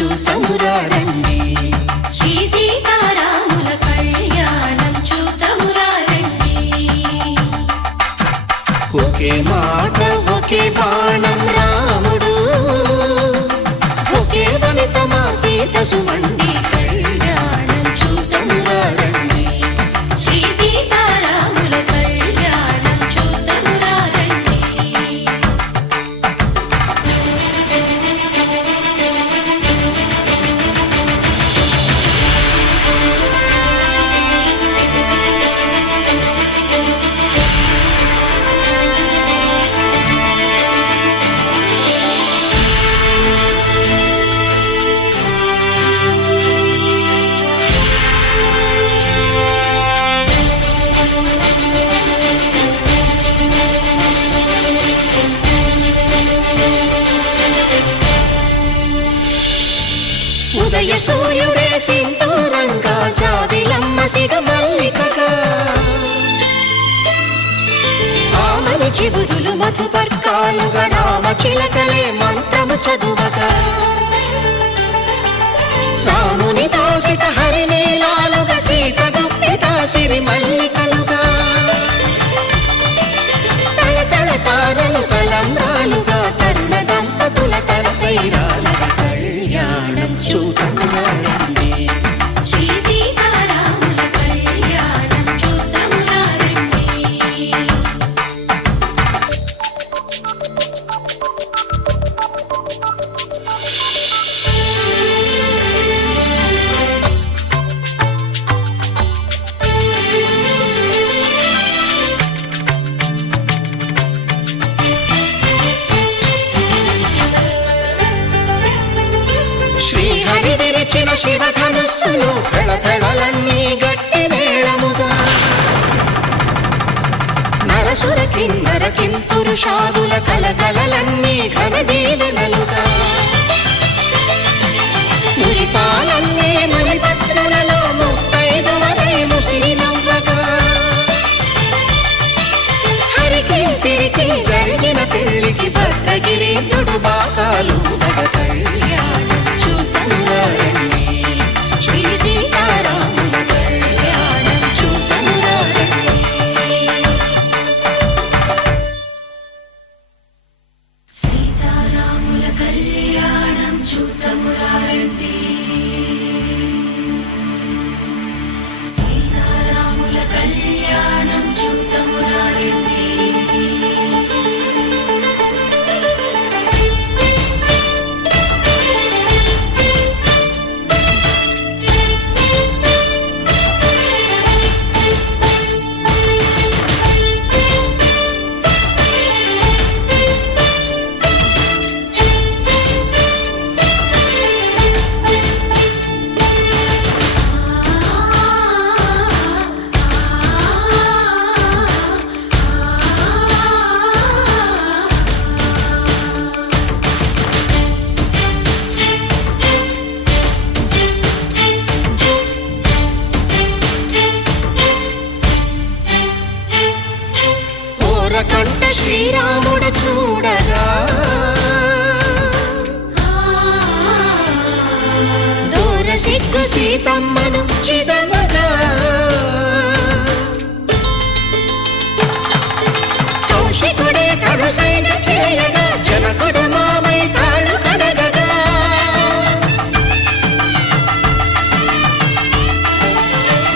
చూతమురారండి. శ్రీ సీతారాముల కళ్యాణం చూతమురారండి. ఒకే మాట ఒకే బాణం రాముడు, ఒకే వనిత మా సీత సుమండి కళ్యాణం చూతమురారండి. శ్రీ సీతారాముల కళ్యాణం చూతమురారండి. ఉదయ సూర్యుడే సింధూరంగా, జాబిలమ్మ సిగ మల్లికగా, ఆమని చివురులు మధుపర్కాలుగా, రామ చిలకలే మంత్రము చదువగా, రాముని దోసిట హరినీలాలుగా, సీత గుప్పిట సిరి మల్లికలుగా, తళతళ తారలు తలంబ్రాలుగా, తరుణ దంపతుల తలపైరాలుగా కళ్యాణం చూతమురారండి. శ్రీ సీతారాముల కళ్యాణం చూతమురారండి. శ్రీహరి విరిచిన శివధనుస్సులు పెళపెళలన్నీ గట్టి మేళముగా, నరసుర కిన్నర కింపురుషాదుల కలకలలన్నీ ఘన దీవెనలుగా, మురిపాలన్నీ మణిపత్రులలో ముత్తైదువలై ముసిరి నవ్వగా, హరికి సిరికి జరిగిన పెళ్లికి భద్రగిరీంద్రుడు బాకాలు కళ్యాణం చూతమురారండి. శ్రీ సీతారాముల కళ్యాణం చూతమురారండి. సీతారాముల కళ్యాణం చూతమురారండి. సీతారాముల కళ్యాణం చూతమురారండి. ఓరకంట శ్రీరాముడు చూడగా, దూర సిగ్గు సీతమ్మను చిదమగా, కౌశికుడే కరుసైన చేయగా, జనకుడు మామై కాళ్ళు కడగగా,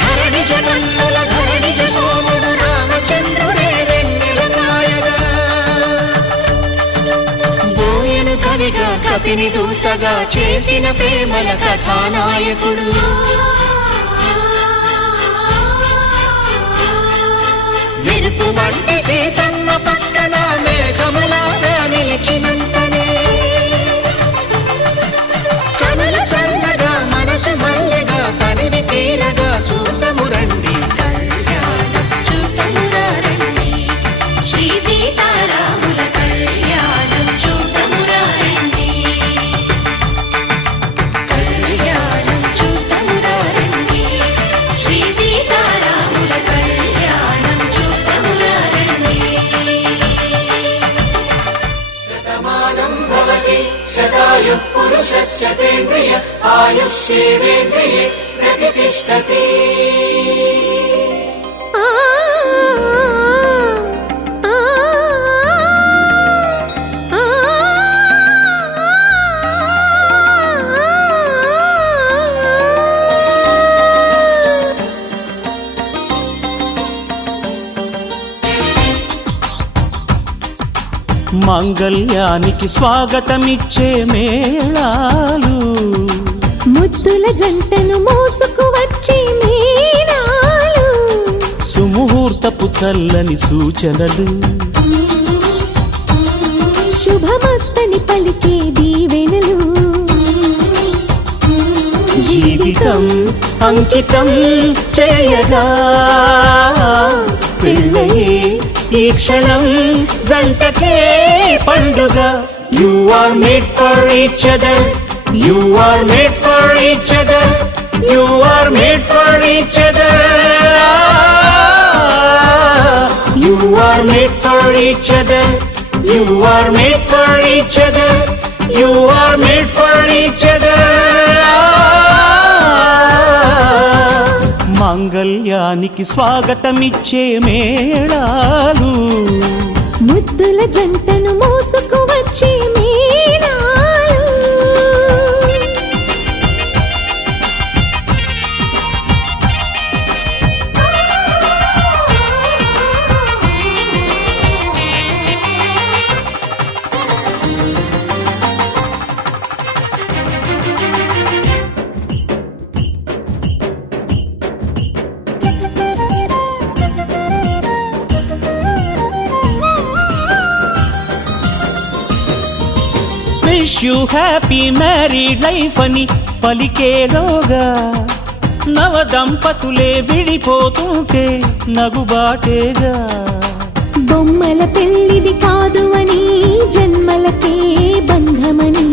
ధరణి జగన్నుల ధరణిజ సోముడు రామచంద్రుడే వెన్నెల కాయగా, బోయను కవిగా కపిని దూతగా చేసిన ప్రేమల కథానాయకుడు, మెరుపు వంటి సీతమ్మ పక్కన మేఘములాగా నిలిచినంతనే, కనులు చల్లగా మనసు మల్లెగా తనివి తీరగా చూతమురండి కళ్యాణం చూతమురారండి. శ్రీ సీతారాముల కళ్యాణం చూతమురారండి. కళ్యాణం చూతమురారండి. శ్రీ సీతారాముల కళ్యాణం చూతమురారండి. శతమానం शतम् भवति शतायुः पुरुषः शतेन्द्रिय आयुष्येवेन्द्रिये प्रतिष्ठति మాంగళ్యానికి స్వాగతమిచ్చే మేళాలు ముద్దుల జంటను మోసుకు వచ్చే మేళాలు సుముహూర్తపు చల్లని సూచనలు శుభమస్తని పలికే దీవెనలు జీవితం అంకితం చేయగా పెళ్ళయే ఈ క్షణం జంటకే పండుగ you are made for each other you are made for each other you are made for each other you are made for each other you are made for each other you are made for each other మాంగళ్యానికి స్వాగతమిచ్చే మేళాలు ముద్దుల జంటను మోసుకు వచ్చే మేళాలు wish you happy married life అని పలికేలోగా నవ దంపతులే విడిపోతుంటే నగుబాటేగా బొమ్మల పెళ్లిది కాదు అని జన్మలకే బంధమని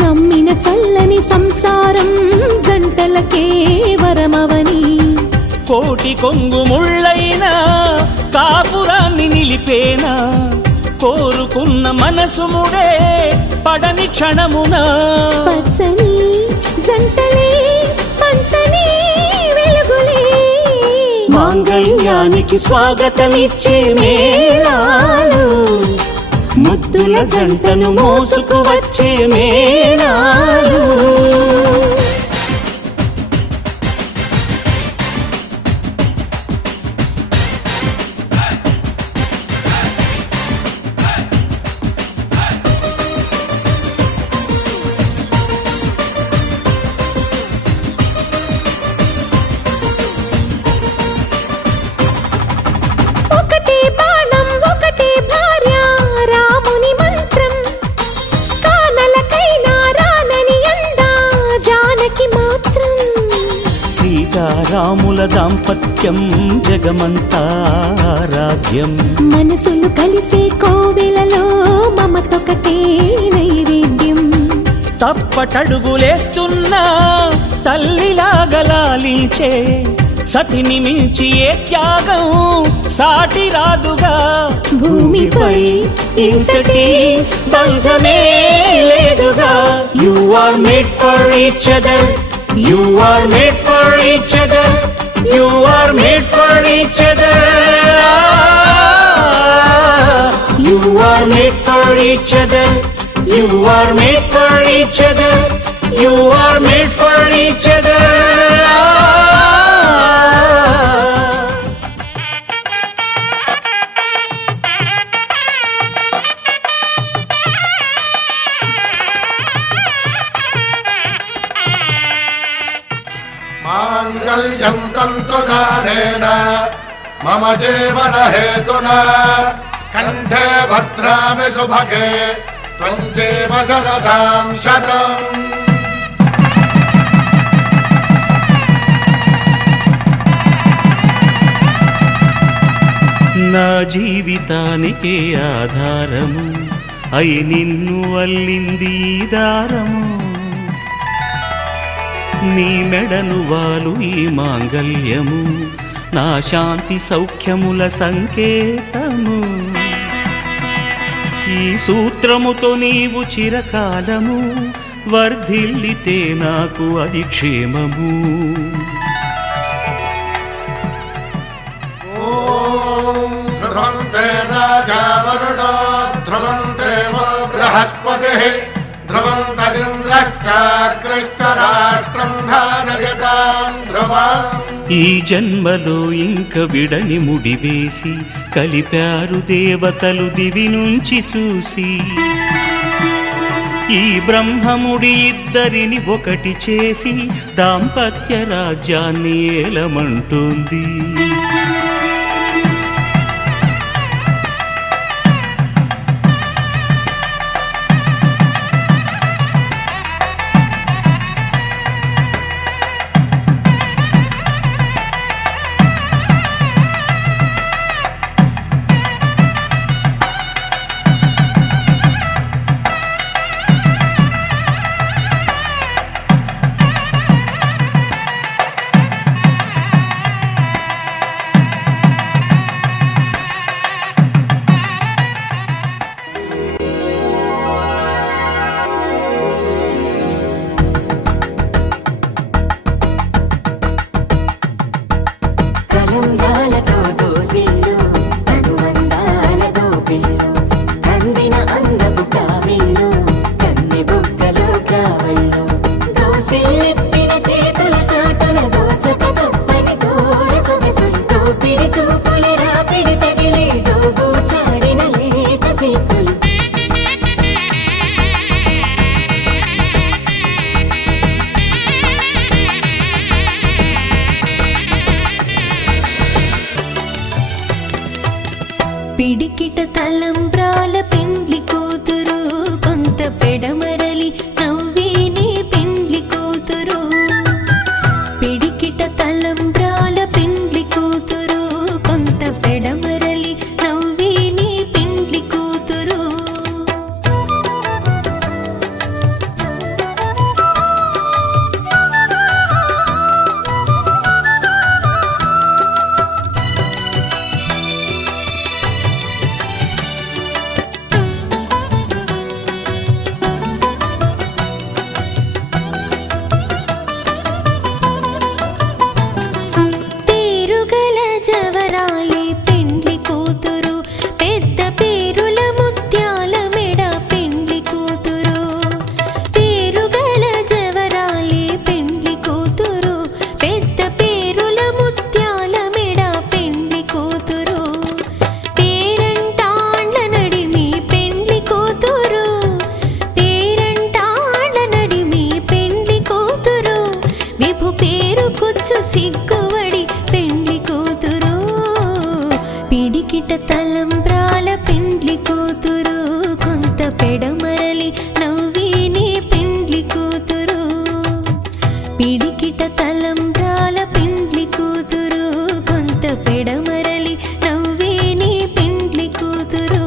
నమ్మిన చల్లని సంసారం జంటలకే వరమవని కోటి కొంగు ముళ్ళైనా కాపురాన్ని నిలిపేనా కోరుకున్న మనసు ముడే పడని క్షణమున పచ్చని జంటలే పంచని వెలుగులే మాంగళ్యానికి స్వాగతమిచ్చే మేళాలు ముద్దుల జంటను మోసుకు వచ్చే మేళాలు ఒకటే బాణం ఒకటే భార్య రాముని మంత్రం కానలకైనా రానని అందా జానకి మాత్రం సీతారాముల దాంపత్యం జగమంతా రాజ్యం మనసులు కలిసే కోవెలలో మమతొకటే నైవేద్యం తప్పటడుగులేస్తున్నా తల్లిలాగా లాలించే సతిని మించి ఏ త్యాగం సాటి రాదుగా భూమిపై ఇంతటి బంధమే లేదుగా you are made for each other you are made for each other you are made for each other you are made for each other you are made for each other you are made for each other माङ्गल्यं तन्तुनानेन मम जीवन हेतुना कण्ठे भद्रामि सुभगे त्वं जीव शरदां शतम् నా జీవితానికి ఆధారము అయి నిన్ను అల్లింది ఈ దారము నీ మెడను వాలు ఈ మాంగల్యము నా శాంతి సౌఖ్యముల సంకేతము ఈ సూత్రముతో నీవు చిరకాలము వర్ధిల్లితే నాకు అది క్షేమము. ఓం ధ్రువంతే రాజా వరుణో ధ్రువంతే బృహస్పతిః ధ్రువంతరింద్రశ్చాగ్రశ్చ రాష్ట్రం ధారయతాం ధ్రువం. ఈ జన్మలో ఇంక విడని ముడివేసి కలిపారు దేవతలు దివి నుంచి చూసి. ఈ బ్రహ్మముడి ఇద్దరిని ఒకటి చేసి దాంపత్య రాజ్యాన్ని ఏలమంటోంది. కలంగాలతో దోసిల్లు అనువందాలతో పిల్లు కందిన అందపు కావిల్లు కన్నె బుగ్గలో గ్రావళ్ళు దోసిల్లెత్తిన చేతుల చాటున దోచక తప్పని దూర సొగసులు దోపిడి చూపుల రాపిడి తగిలి దోబూచాడిన లేత సీపులు. పిడికిట తలంబ్రాల పెండ్లి కూతురు కొంత పెడమరలి నవ్వేనే పెండ్లి కూతురు. పిడికిట తలంబ్రాల పెండ్లి కూతురు కొంత పెడమరలి నవ్వేనే పెండ్లి కూతురు. పేరుగల జవరాలే పెండ్లి కూతురు పెద్ద పేరుల ముత్యాల మెడ పెండ్లి కూతురు. పేరుగల జవరాలే పెండ్లి కూతురు పెద్ద పేరుల ముత్యాల మెడ పెండ్లి కూతురు. పేరంటాండ్ల నడిమి పెండ్లి కూతురు పేరంటాండ్ల నడిమి పెండ్లి కూతురు. విభు పేరు కుచ్చు సిగ్గువడి పెండ్లి కూతురు. పిడికిట తలంబ్రాల పెండ్లి కూతురు కొంత పెడమరలి నవ్వేనే పెండ్లి కూతురు. పిడికిట తలంబ్రాల పెండ్లి కూతురు కొంత పెడమరలి నవ్వేనే పెండ్లి కూతురు.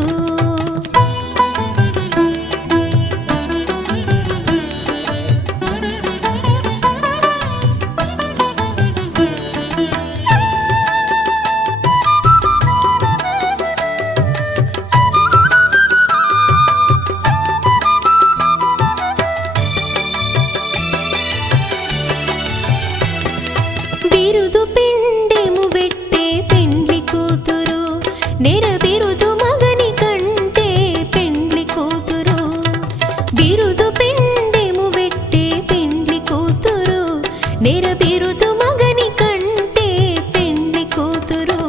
బిరుదు పిండెము వెట్టే పెండ్లి కూతురు నెర బిరుదు మగని కంటే పెండ్లి కూతురు. బిరుదు పిండెము వెట్టే పెండ్లి కూతురు నెర బిరుదు మగని కంటే పెండ్లి కూతురు.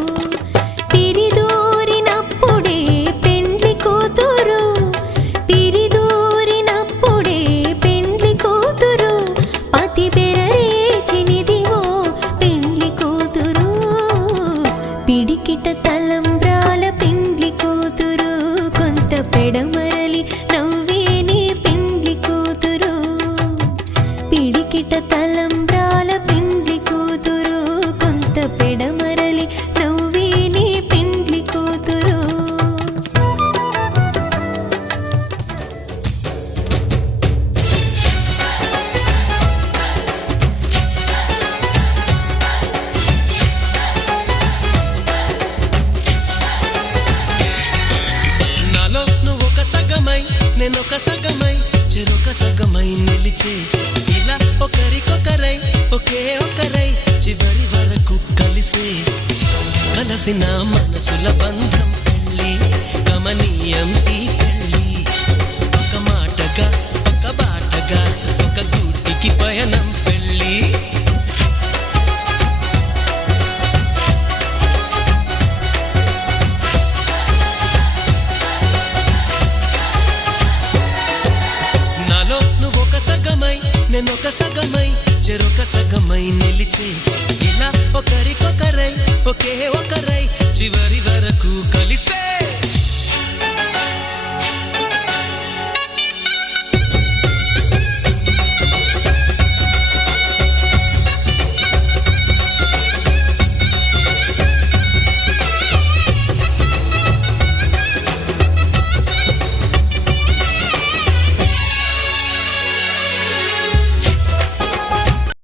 పిరిదూరినప్పుడే పెండ్లి కూతురు పిరిదూరినప్పుడే పెండ్లి కూతురు. పతి బెరరేచినిదివో పెండ్లి కూతురు. పిడికిట తలంబ్రాల పెండ్లి కూతురు కొంత పెడమరలి నవ్వేనే పెండ్లి చెరొక సగమై నిలిచే ఇలా ఒకరికొకరై ఒకే ఒకరై చివరి వరకు కలిసే కలసిన మనసుల బంధం పెళ్ళి గమనీయం ఈ పెళ్ళి ఒక మాటగా ఒక బాటగా ఒక గూటికి పయనం పెళ్ళి నాలో నువ్వొక సగమై నేనొక సగమై చెరొక సగమై నిలిచే ఇలా ఒకరికొకరై ఒకే ఒకరై చివరి